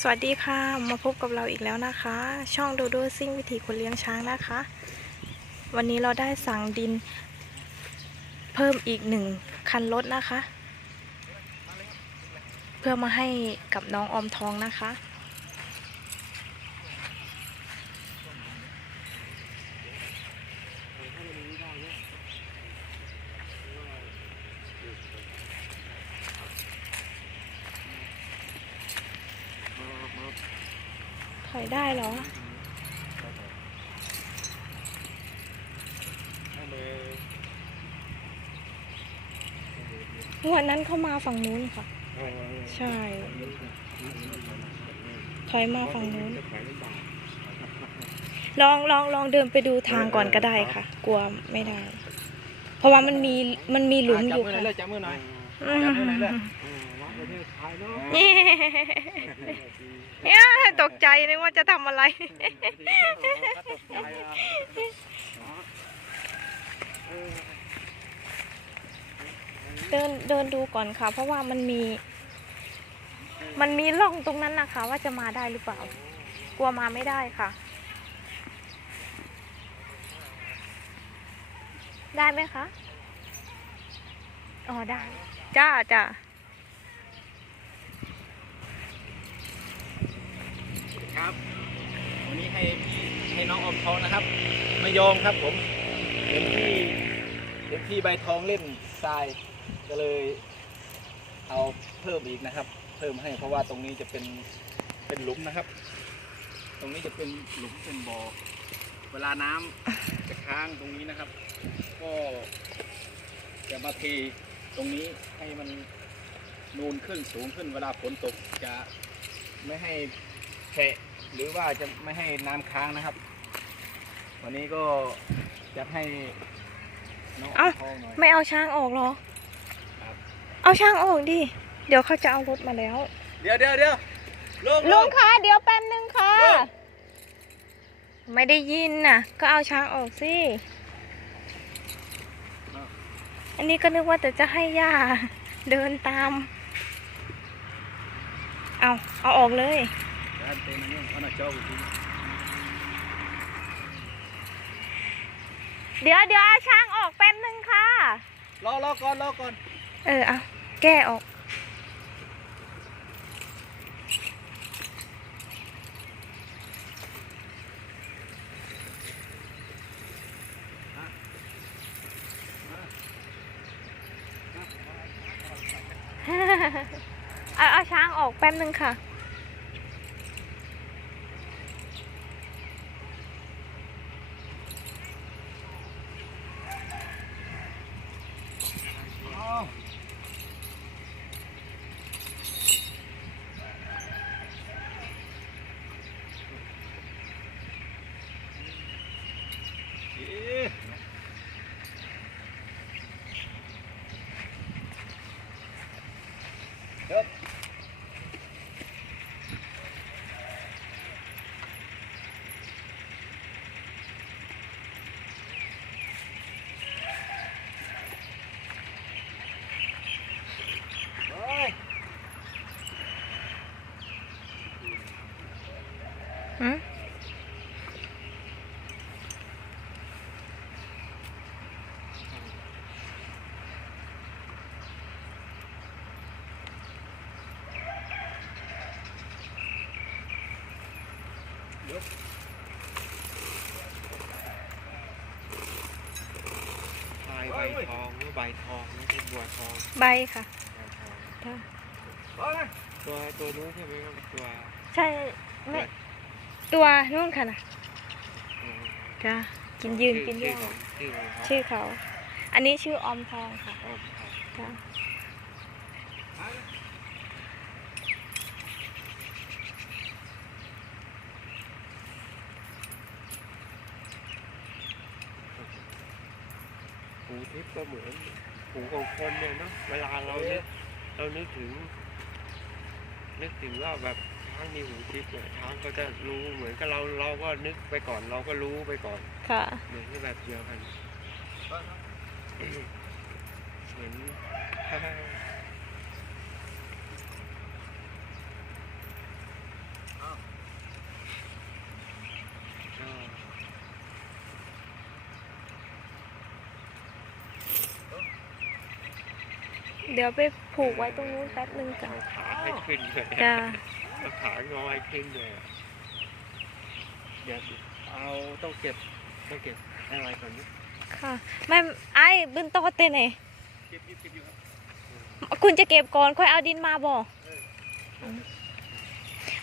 สวัสดีค่ะ มาพบกับเราอีกแล้วนะคะ ช่องดูดูซิ่งวิถีคนเลี้ยงช้างนะคะ วันนี้เราได้สั่งดิน เพิ่มอีกหนึ่งคันรถนะคะ เพื่อมาให้กับน้องออมทองนะคะ ถอย ได้เหรอวันนั้นเข้ามาฝั่งนู้นค่ะ ใช่ ถอยมาฝั่งนู้น ลองลองลองเดินไปดูทางก่อนก็ได้ค่ะ กลัวไม่ได้ เพราะว่ามันมีมันมีหลุมอยู่จับมือหน่ค่ะอยเลยจับมือหน่อยอืมจับมือหน่อยเลยมาประ เนี่ยตกใจนึกว่าจะทำอะไร เดินเดินดูก่อนค่ะ เพราะว่ามันมี มันมีร่องตรงนั้นนะคะว่าจะมาได้หรือเปล่า กลัวมาไม่ได้ค่ะ ได้ไหมคะ อ๋อได้ จ้าจ้า ครับ วันนี้ให้พี่ให้น้องอมทองนะครับไม่ยอมครับผมเห็นพี่เห็นพี่ใบทองเล่นทรายก็เลยเอาเพิ่มอีกนะครับ เพิ่มให้เพราะว่าตรงนี้จะเป็นเป็นหลุมนะครับ ตรงนี้จะเป็นหลุมเป็นบ่อเวลาน้ำจะค้างตรงนี้นะครับ ก็จะมาเทตรงนี้ให้มันนูนขึ้นสูงขึ้นเวลาฝนตกจะไม่ให้แฉะ หรือว่าจะไม่ให้น้ำค้างนะครับ วันนี้ก็จะให้น้องเอ้าทองหน่อยไม่เอาช้างออกเหรอครับเอาช้างออกดิ เดี๋ยวเขาจะเอารถมาแล้ว เดี๋ยวเดี๋ยวเดี๋ยวลงลุงคะเดี๋ยวแป๊บนึงค่ะลุงไม่ได้ยินน่ะ ก็เอาช้างออกสิ อันนี้ก็นึกว่าแต่จะให้ย่าเดินตาม เอาเอาออกเลยด้าน เต็มนี่เขาหน้าจอกูทีเดี๋ยวเดี๋ยวเอาช้างออกแป๊บนึงค่ะ รอรอก่อนรอก่อน เออเอาแก้ออก เอาเอาช้างออกแป๊บนึงค่ะ เอ๊ะ เพายใบทองหรือใบทองไม่ใช่บัวทองใบค่ะ ใบทองจ้ะเฮ้ยตัวตัวนู้นใช่ไหมครับตัวใช่ไม่ตัวนู่นค่ะนะอืมจ้ะกินยืนชื่อกินชื่ย่าอของชื่อของเขาชื่อเขา อันนี้ชื่อออมทองค่ะอ๋อครับจ้ะ หูทิพย์ก็เหมือนหูของคนเนี่ยเนาะเวลาเรานึกเรานึกถึง นึกถึงว่าแบบช้างมีหูทิพย์เนี่ยช้างก็จะรู้เหมือนกับเราเราก็นึกไปก่อนเราก็รู้ไปก่อน ค่ะ เหมือนกับแบบเดียวกันเหมือน อ เดี๋ยวไปผูกไว้ตรงนู้นแป๊บนึงจ้ะเอาขาให้ขึ้นเลยจ้ะเอาขางอให้ขึ้นเลยเดี๋ยวเอาต้องเก็บต้องเก็บอะไรก่อนนะค่ะแม่ไอ้บึ้นโตะเต้นไหนเก็บอยู่เก็บอยู่ครับคุณจะเก็บก่อนค่อยเอาดินมาบ่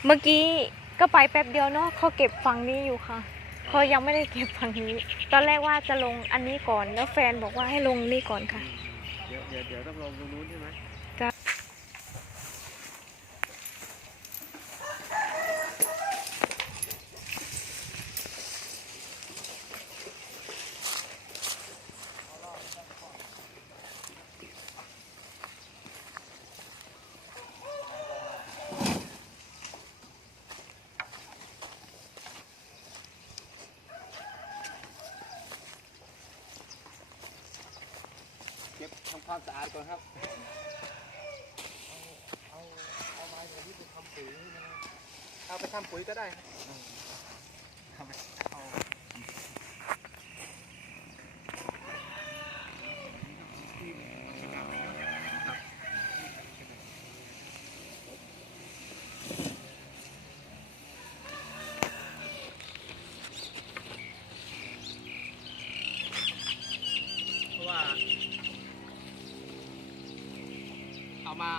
เมื่อกี้ก็ไปแป๊บเดียวเนาะเขาเก็บฝั่งนี้อยู่ค่ะเขายังไม่ได้เก็บฝั่งนี้ ตอนแรกว่าจะลงอันนี้ก่อนแล้วแฟนบอกว่าให้ลงนี่ก่อนค่ะ เดี๋ยวเดี๋ยวเดี๋ยวต้องลงตรงนู้นใช่ไหม ความสะอาดก่อนครับ เอาเอาเอาไม้ตัวนี้ไปทำปุ๋ยนะเอาไปทำปุ๋ยก็ได้ครับทำไปเอา เพราะว่า เอามา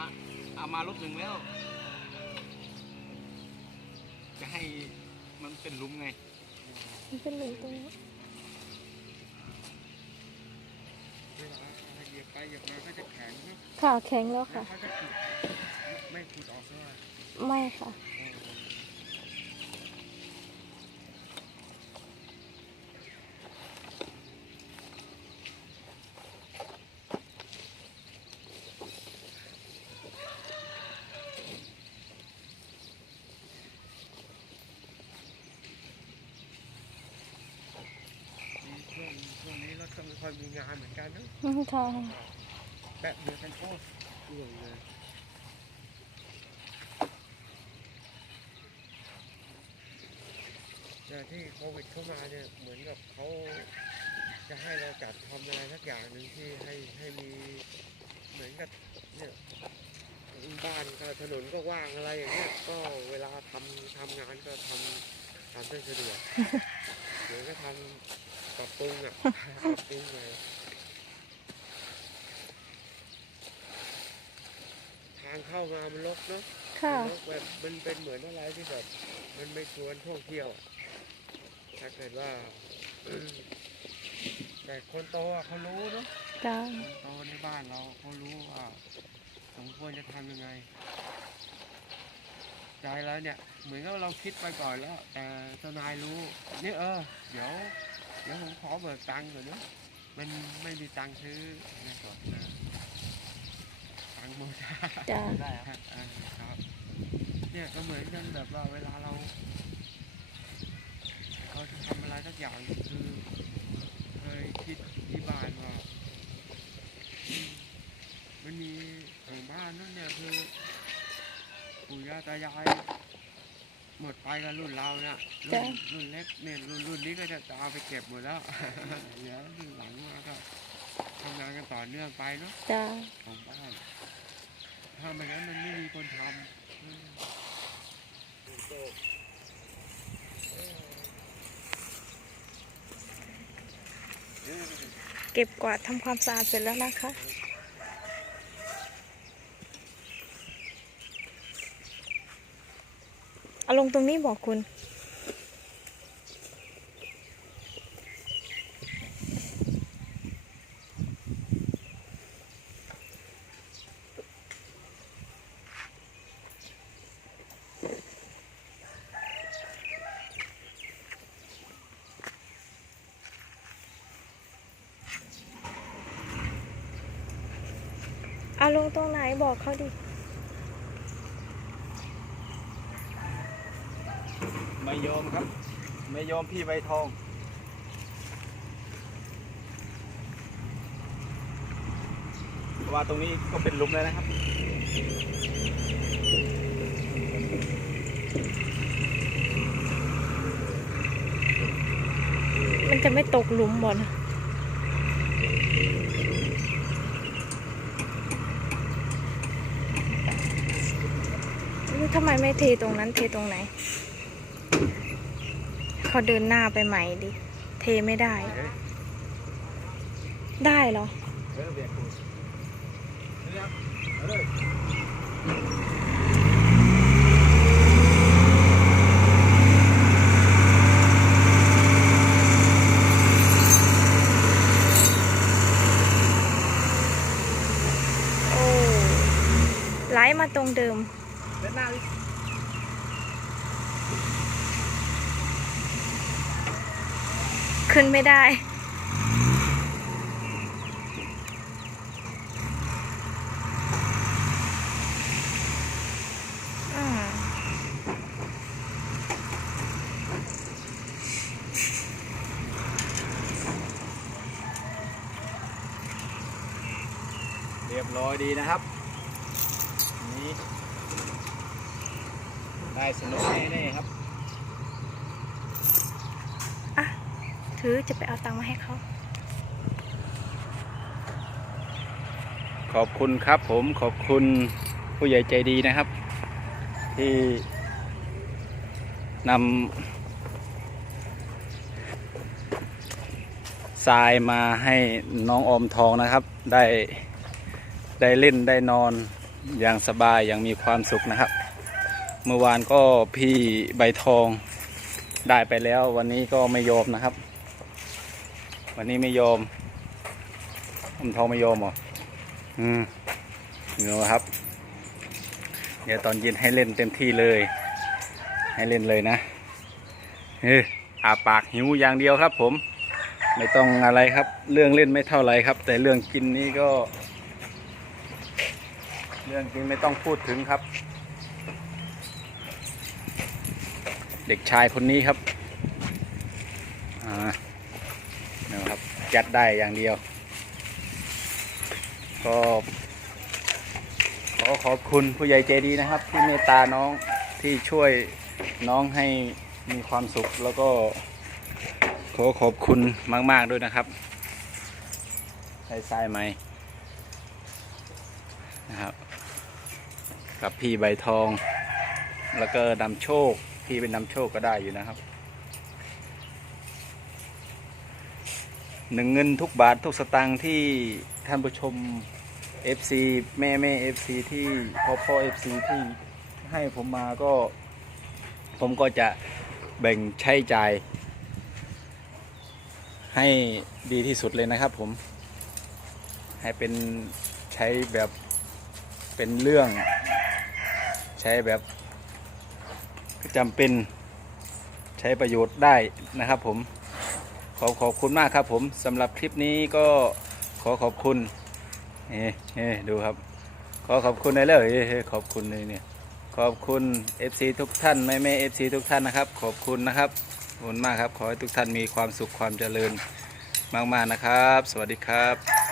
เอา มารถหนึ่งแล้ว จะให้มันเป็นหลุมไง มันเป็นหลุมตรงนี้เวลาเหยียบไปเหยียบมาก็จะแข็งเนอะค่ะแข็งแล้วแล้วค่ะ เขาจะขุดไม่ขุดออกด้วยไม่ค่ะช่วงช่วงนี้รถก็ไม่ ค่อยมีงานเหมือนกันเนอะอืมค่ะแปะเดียวกันโอ้เรื่องเลยแต่ที่โควิดเข้ามาเนี่ยเหมือนกับเขาจะให้เราจัดทำอะไรสักอย่างหนึ่งที่ให้ให้มีเหมือนกับเนี่ยบ้านก็ถนนก็ว่างอะไรอย่างเงี้ยก็เวลาทำทำงานก็ทำทำได้สะดวกเดี๋ยวก็ทำ ปรับปรุงอะปรับปรุงเลยทางเข้ามามันรกเนาะค่ะ มันรกแบบมันเป็นเหมือนอะไรที่แบบมันไม่ควรท่องเที่ยวอะถ้าเกิดว่าแต่คนโตอะเขารู้เนาะ จ้า คนโตในบ้านเราเขารู้ว่าสมควรจะทำยังไง ใจแล้วเนี่ย เหมือนกับเราคิดไปก่อนแล้ว แต่เจ้านายรู้ นี่เออ เดี๋ยว เดี๋ยวผมขอเบิกตังค์ก่อนเนาะมันไม่มีตังค์ซื้อในสดนะตังค์โมดาจ้าได้ครับอ่าครับ เนี่ยก็เหมือนกันแบบว่าเวลาเราเราจะทำอะไรสักอย่างคือเคยคิดที่บ้านว่าอืมมันมีเอ่อบ้านนั่นเนี่ยคือปู่ย่าตายาย หมดไปกับรุ่นเราเนี่ยรุ่นรุ่นเล็กเนี่ยรุ่นรุ่นนี้ก็จะจะเอาไปเก็บหมดแล้วเดี๋ยวรุ่นหลังมาก็ทำงานกันต่อเนื่องไปเนาะจ้าของบ้านถ้าไม่งั้นมันไม่มีคนทำอืมเก็บกวาดทำความสะอาดเสร็จแล้วนะคะ เอาล งตรงนี้บอกคุณ เอาลงตรงไหนบอกเขาดิ ยอมครับ ไม่ยอมพี่ใบทองว่าตรงนี้ก็เป็นลุมเลยนะครับมันจะไม่ตกลุมบ่นะทำไมไม่เทตรงนั้นเทตรงไหน เขาเดินหน้าไปใหม่ดิ เทไม่ได้ ได้เหรอเออเบียร์คุณนี่ครับเอาเลยโอ้ไหลมาตรงเดิม เดินหน้า ขึ้นไม่ได้ เรียบร้อยดีนะครับ นี่ได้สนุกแน่ๆครับ ถือจะไปเอาตังค์มาให้เขา ขอบคุณครับผมขอบคุณผู้ใหญ่ใจดีนะครับ ที่นำทรายมาให้น้องอมทองนะครับ ได้ได้เล่นได้นอนอย่างสบายอย่างมีความสุขนะครับ เมื่อวานก็พี่ใบทองได้ไปแล้ววันนี้ก็ไม่ยอมนะครับ วันนี้ไม่ยอมอมทองไม่ยอมเหรออืมนี่นะครับ เดี๋ยวตอนเย็นให้เล่นเต็มที่เลย ให้เล่นเลยนะเฮ้ยอาปากหิวอย่างเดียวครับ ผม ไม่ต้องอะไรครับ เรื่องเล่นไม่เท่าไหรครับ แต่เรื่องกินนี่ก็ เรื่องกินไม่ต้องพูดถึงครับ เด็กชายคนนี้ครับอ่านะครับ จัดได้อย่างเดียว ก็ขอขอบคุณผู้ใหญ่ใจดีนะครับ ที่เมตตาน้องที่ช่วยน้องให้มีความสุขแล้วก็ขอขอบคุณมาก ๆ ด้วยนะครับใช้ทรายไหมนะครับ กับพี่ใบทอง แล้วก็นำโชค พี่เป็นนำโชคก็ได้อยู่นะครับ หนึ่งเงินทุกบาททุกสตางค์ที่ท่านผู้ชม FC แม่แม่ FC ที่พ่อพ่อ FC ที่ให้ผมมาก็ ผมก็จะแบ่งใช้จ่ายให้ดีที่สุดเลยนะครับผม ให้เป็นใช้แบบเป็นเรื่อง ใช้แบบจำเป็นใช้ประโยชน์ได้นะครับผม ขอขอบคุณมากครับผมสำหรับคลิปนี้ก็ขอขอบคุณเฮ้เฮ้ดูครับ ขอขอบคุณเลยเลยเฮ้ขอบคุณเลยเนี่ยขอบคุณ FC ทุกท่านแม่แม่ FC ทุกท่านนะครับ ขอบคุณนะครับขอบคุณมากครับ ขอให้ทุกท่านมีความสุขความเจริญมากๆนะครับ สวัสดีครับ